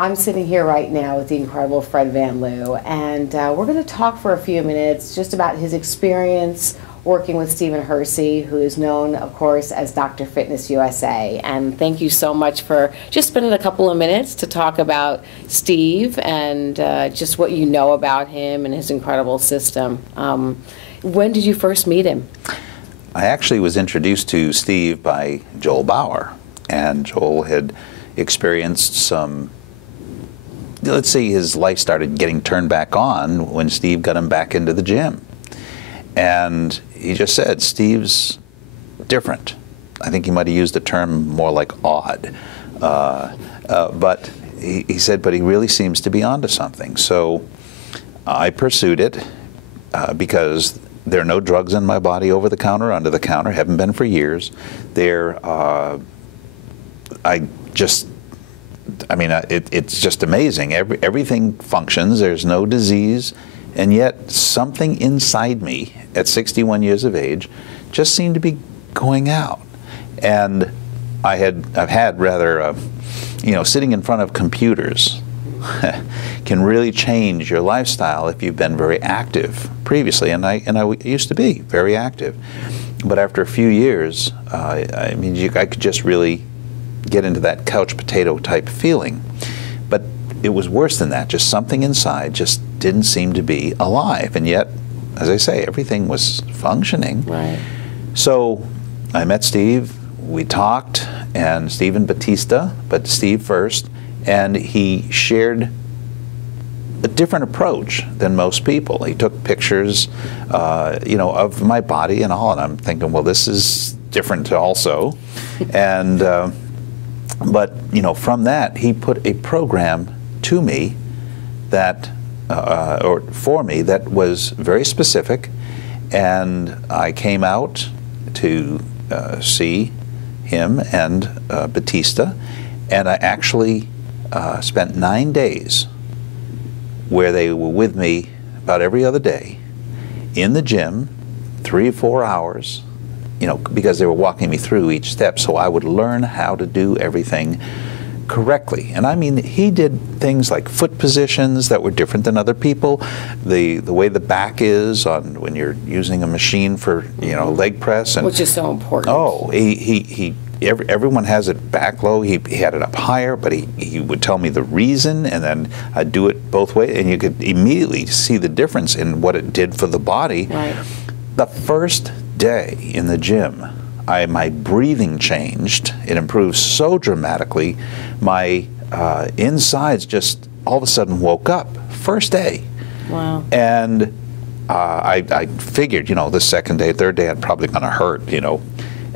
I'm sitting here right now with the incredible Fred Van Liew, and we're going to talk for a few minutes just about his experience working with Stephen Hercy, who is known, of course, as Dr. Fitness USA. And thank you so much for just spending a couple of minutes to talk about Steve and just what you know about him and his incredible system. When did you first meet him? I actually was introduced to Steve by Joel Bauer, and Joel had experienced some, let's say his life started getting turned back on when Steve got him back into the gym. And he just said, Steve's different. I think he might have used the term more like odd. But he said, but he really seems to be onto something. So I pursued it because there are no drugs in my body over the counter, under the counter, haven't been for years. It's just amazing. Everything functions, there's no disease, and yet something inside me at 61 years of age just seemed to be going out. And I've had rather, sitting in front of computers can really change your lifestyle if you've been very active previously, and I used to be very active. But after a few years, I could just really get into that couch potato type feeling. But it was worse than that. Just something inside just didn't seem to be alive. And yet, as I say, everything was functioning. Right. So I met Steve, we talked, and Stephen Batista, but Steve first, and he shared a different approach than most people. He took pictures, of my body and all, and I'm thinking, well, this is different also. And but from that, he put a program to me that, or for me, that was very specific, and I came out to see him and Batista, and I actually spent 9 days where they were with me about every other day in the gym, 3 or 4 hours, because they were walking me through each step, so I would learn how to do everything correctly. And I mean, he did things like foot positions that were different than other people, the way the back is on when you're using a machine for leg press, and which is so important. Oh, everyone has it back low. He had it up higher, but he would tell me the reason, and then I'd do it both ways, and you could immediately see the difference in what it did for the body. Right. The first day in the gym, my breathing changed. It improved so dramatically. My insides just all of a sudden woke up. First day. Wow. And I figured, the second day, third day, I'd probably gonna hurt,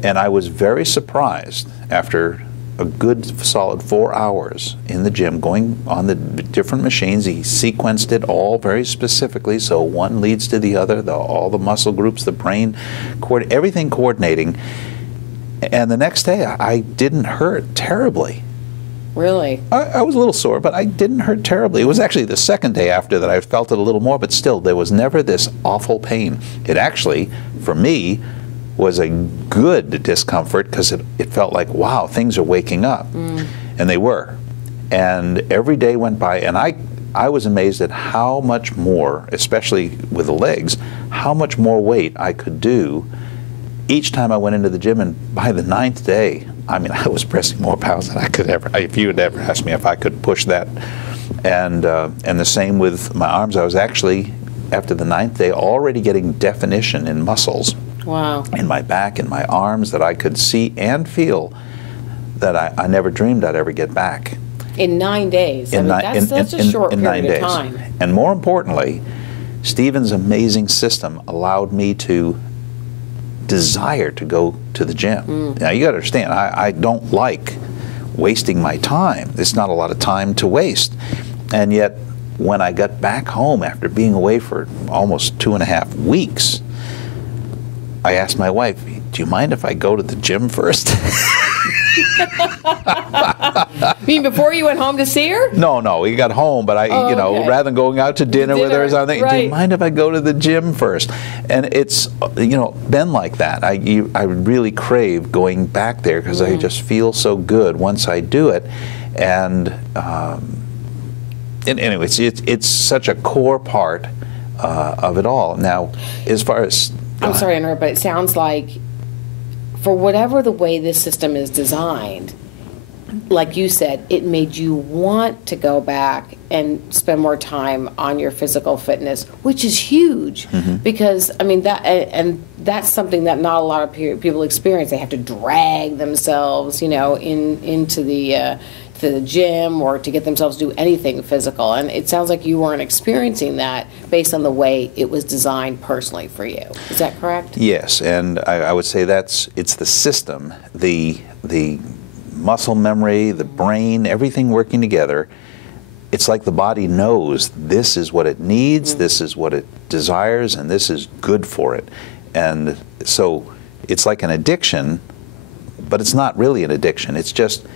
And I was very surprised after a good solid 4 hours in the gym, going on the different machines. He sequenced it all very specifically, so one leads to the other, all the muscle groups, the brain, everything coordinating. And the next day, I didn't hurt terribly. Really? I was a little sore, but I didn't hurt terribly. It was actually the second day after that I felt it a little more, but still, there was never this awful pain. It actually, for me, was a good discomfort, because it felt like, wow, things are waking up. And they were. And every day went by, and I was amazed at how much more, especially with the legs, how much more weight I could do each time I went into the gym. And by the 9th day, I was pressing more pounds than I could ever, if you had ever asked me if I could push that. And the same with my arms. I was actually, after the 9th day, already getting definition in muscles. Wow. In my back, in my arms, that I could see and feel that I never dreamed I'd ever get back. In 9 days. That's a short period of time. And more importantly, Stephen's amazing system allowed me to desire to go to the gym. Now, you got to understand, I don't like wasting my time. There's not a lot of time to waste. And yet, when I got back home after being away for almost 2.5 weeks, I asked my wife, do you mind if I go to the gym first? You mean before you went home to see her? No, we got home, but okay. Rather than going out to dinner with her or something, right. Do you mind if I go to the gym first? And it's, been like that. I really crave going back there, because I just feel so good once I do it. And And anyways, it's such a core part of it all. Now, as far as I'm sorry to interrupt, but it sounds like for whatever the way this system is designed, like you said, it made you want to go back and spend more time on your physical fitness, which is huge. Because I mean and that's something that not a lot of people experience. They have to drag themselves, into the gym or to get themselves to do anything physical. And it sounds like you weren't experiencing that based on the way it was designed personally for you. Is that correct? Yes, and I would say it's the system, the muscle memory, the brain, everything working together. It's like the body knows this is what it needs, this is what it desires, and this is good for it. And so it's like an addiction, but it's not really an addiction. It's just,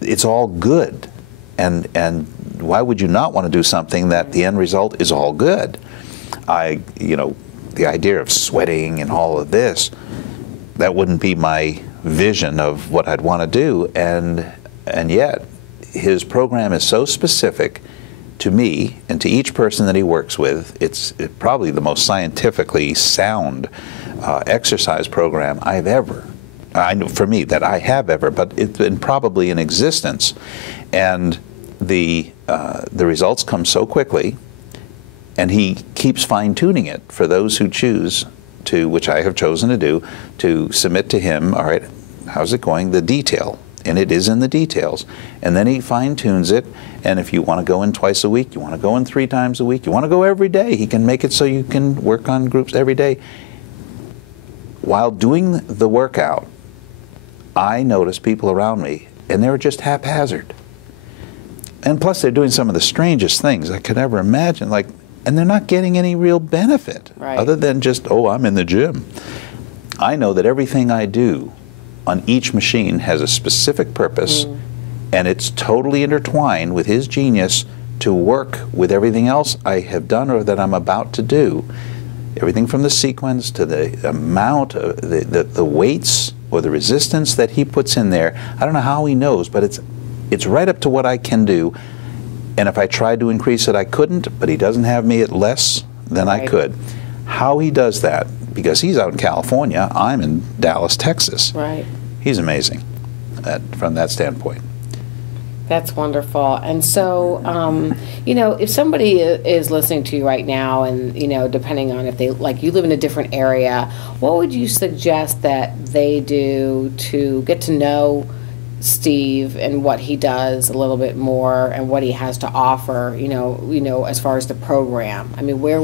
it's all good. And why would you not want to do something that the end result is all good? The idea of sweating and all of this, that wouldn't be my vision of what I'd want to do, and yet his program is so specific to me and to each person that he works with. It's probably the most scientifically sound exercise program I've ever, I know for me, that I have ever, but it's been probably in existence. And the results come so quickly, and he keeps fine-tuning it for those who choose to, which I have chosen to do, to submit to him, all right, how's it going, the detail, and it is in the details, and then he fine-tunes it, and if you want to go in twice a week, you want to go in 3 times a week, you want to go every day, he can make it so you can work on groups every day. While doing the workout, I noticed people around me, and they were just haphazard. And plus they're doing some of the strangest things I could ever imagine, like, and they're not getting any real benefit, other than just, oh, I'm in the gym. I know that everything I do on each machine has a specific purpose, and it's totally intertwined with his genius to work with everything else I have done or that I'm about to do. Everything from the sequence to the amount of the weights or the resistance that he puts in there. I don't know how he knows, but it's right up to what I can do. And if I tried to increase it, I couldn't, but he doesn't have me at less than I could. How he does that, because he's out in California, I'm in Dallas, Texas. He's amazing from that standpoint. That's wonderful. And so, if somebody is listening to you right now and, depending on if they, like, you live in a different area, what would you suggest that they do to get to know Steve and what he does a little bit more and what he has to offer, as far as the program? I mean, what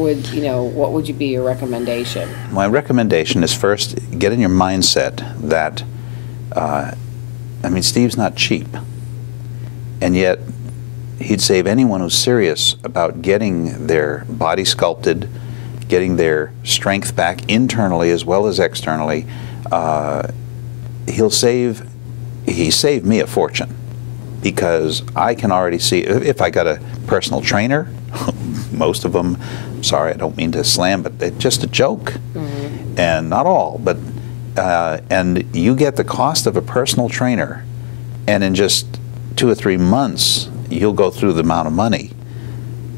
would be your recommendation? My recommendation is first, get in your mindset that, Steve's not cheap. And yet, he'd save anyone who's serious about getting their body sculpted, getting their strength back internally as well as externally. He saved me a fortune, because I can already see, if I got a personal trainer, most of them, sorry, I don't mean to slam, but they're just a joke. And not all, but, and you get the cost of a personal trainer, and in just 2 or 3 months, you'll go through the amount of money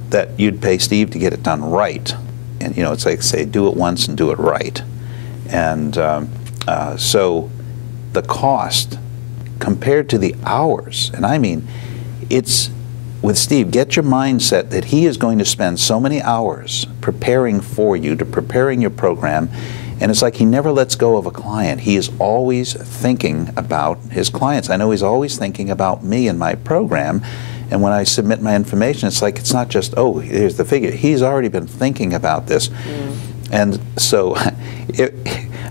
that you'd pay Steve to get it done right. And, it's like, say, do it once and do it right. And so the cost compared to the hours, and I mean, it's, with Steve, get your mindset that he is going to spend so many hours preparing for you, preparing your program, and it's like he never lets go of a client. He is always thinking about his clients. I know he's always thinking about me and my program, and when I submit my information, it's like, it's not just, oh, here's the figure. He's already been thinking about this. And so,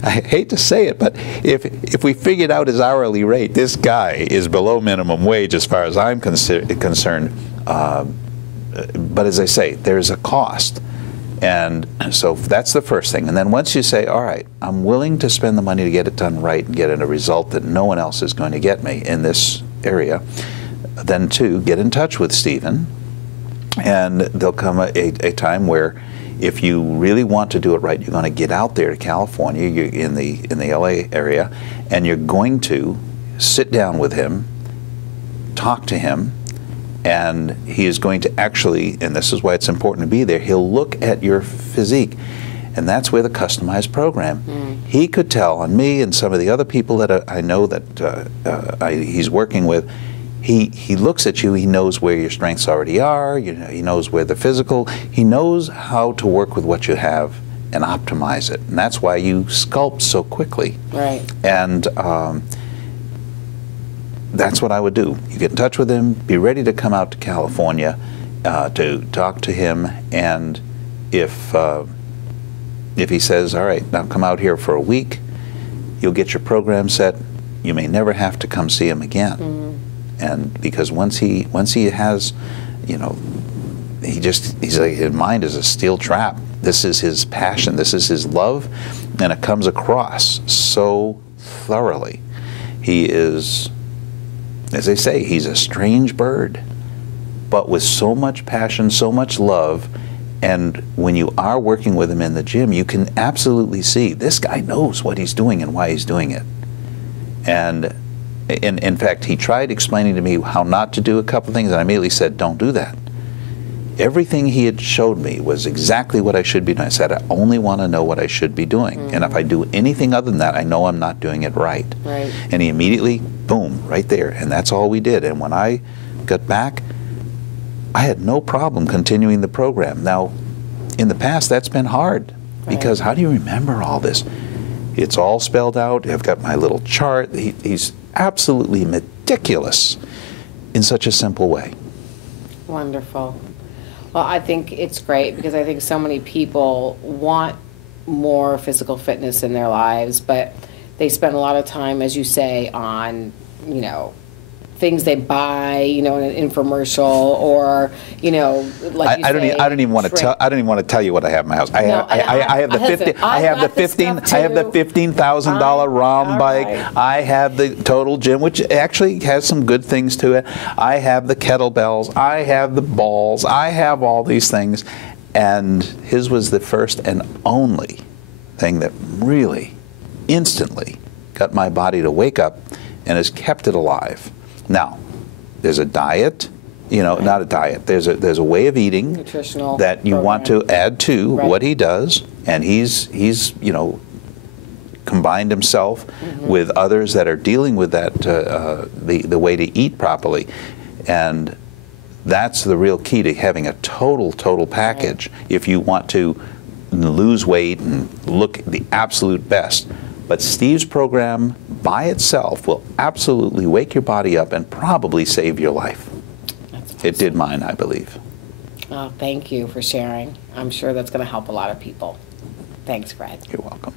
I hate to say it, but if we figured out his hourly rate, this guy is below minimum wage as far as I'm concerned. But as I say, there's a cost. And so that's the first thing. And then once you say, all right, I'm willing to spend the money to get it done right and get a result that no one else is going to get me in this area, then 2, get in touch with Stephen. And there'll come a time where, if you really want to do it right, you're going to get out there to California, you're in the LA area, and you're going to sit down with him, talk to him, And he is going to actually, and this is why it's important to be there, he'll look at your physique. And that's where the customized program. He could tell on me and some of the other people that I know that he's working with, he looks at you, he knows where your strengths already are, he knows where the physical, he knows how to work with what you have and optimize it. And that's why you sculpt so quickly. Right. And that's what I would do. You get in touch with him, be ready to come out to California to talk to him, and if he says, all right, now come out here for a week, you'll get your program set, you may never have to come see him again. And because once he has, he's like, his mind is a steel trap. This is his passion, this is his love, and it comes across so thoroughly. He is, as they say, he's a strange bird, but with so much passion, so much love. And when you are working with him in the gym, you can absolutely see this guy knows what he's doing and why he's doing it. And in fact, he tried explaining to me how not to do a couple things, and I immediately said, don't do that. Everything he had showed me was exactly what I should be doing. I said, I only want to know what I should be doing. And if I do anything other than that, I know I'm not doing it right. And he immediately, boom, right there. And that's all we did. And when I got back, I had no problem continuing the program. Now, in the past, that's been hard, because how do you remember all this? It's all spelled out. I've got my little chart. He's absolutely meticulous in such a simple way. Wonderful. Well, I think it's great, because I think so many people want more physical fitness in their lives, but they spend a lot of time, as you say, on, things they buy, in an infomercial, or like I don't even want to tell you what I have in my house. I have the $15,000 ROM bike. I have the Total Gym, which actually has some good things to it. I have the kettlebells. I have the balls. I have all these things, and his was the first and only thing that really instantly got my body to wake up and has kept it alive. Now, there's a diet, not a diet. There's a way of eating nutritional that you want to add to what he does, and he's combined himself with others that are dealing with that the way to eat properly, and that's the real key to having a total package if you want to lose weight and look the absolute best. But Steve's program by itself will absolutely wake your body up and probably save your life. That's awesome. It did mine, I believe. Oh, thank you for sharing. I'm sure that's going to help a lot of people. Thanks, Fred. You're welcome.